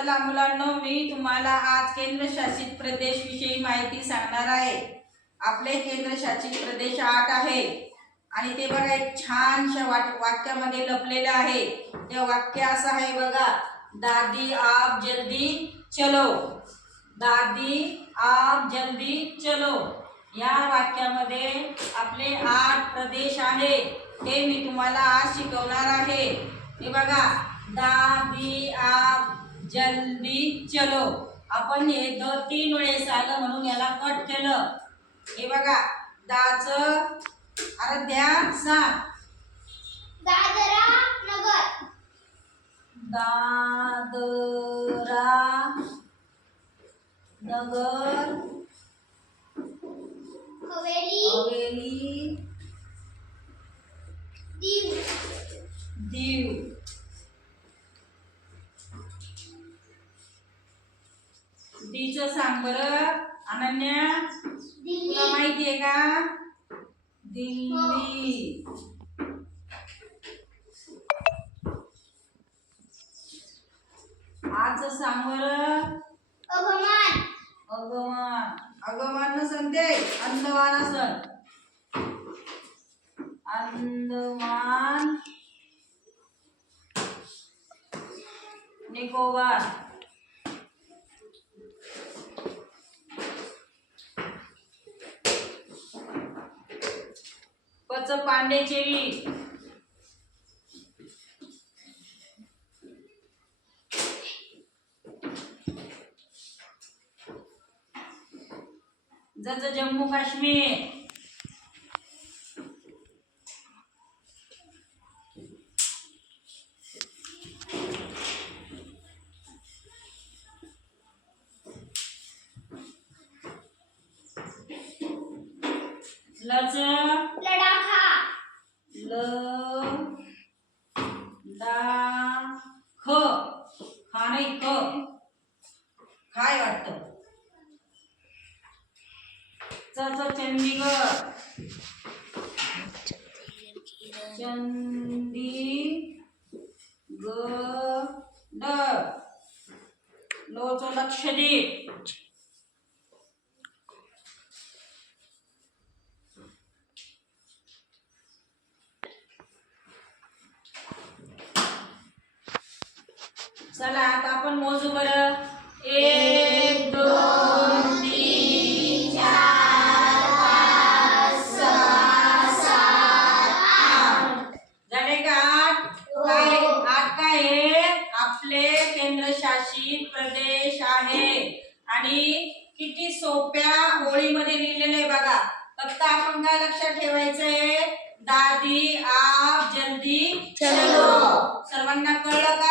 चला मुलांनो मी तुम्हाला आज केंद्रशासित प्रदेश विषयी माहिती सांगणार आहे. आपले केंद्रशासित प्रदेश आठ आहे. आणि ते बघा एक छानशा वाट वाक्यामध्ये लपलेलं आहे. ते वाक्य असं आहे बघा दादी आप जल्दी चलो. दादी आप जल्दी चलो. या वाक्यामध्ये आपले आठ प्रदेश आहे. ते मी तुम्हाला आज शिकवणार आहे. हे बघा दादी आप जल्दी चलो. आपण हे द तीन वेळेस आलं म्हणून याला कट केलं. हे बघा दाच आराध्या सांग. दादरा नगर. दादरा नगर. हवेली. हवेली. दीचं सांग बरं. अनन्या तुला दिल्ली. माहिती आहे का? दिल्ली. आज सांग बरं. अगमान अगमान अगमान नसन ते अंदमान असन अंदमान निकोबार. पच पांडेचेरी जसं जम्मू काश्मीर. लच लडाखा ल डा ख खा नाही ख काय वाटतं च च चंदीगड चंदी ग लोचं लक्ष दे. चला आता आपण मोजू बरं. एक दोन तीन चार पाच सहा सात आठ. झाले का आठ? काय? आठ काय आपले केंद्रशासित प्रदेश आहे. आणि किती सोप्या ओळीमध्ये लिहिलेलं आहे बघा. फक्त आपण काय लक्षात ठेवायचंय? दादी आप जल्दी चलो. सर्वांना कळलं का?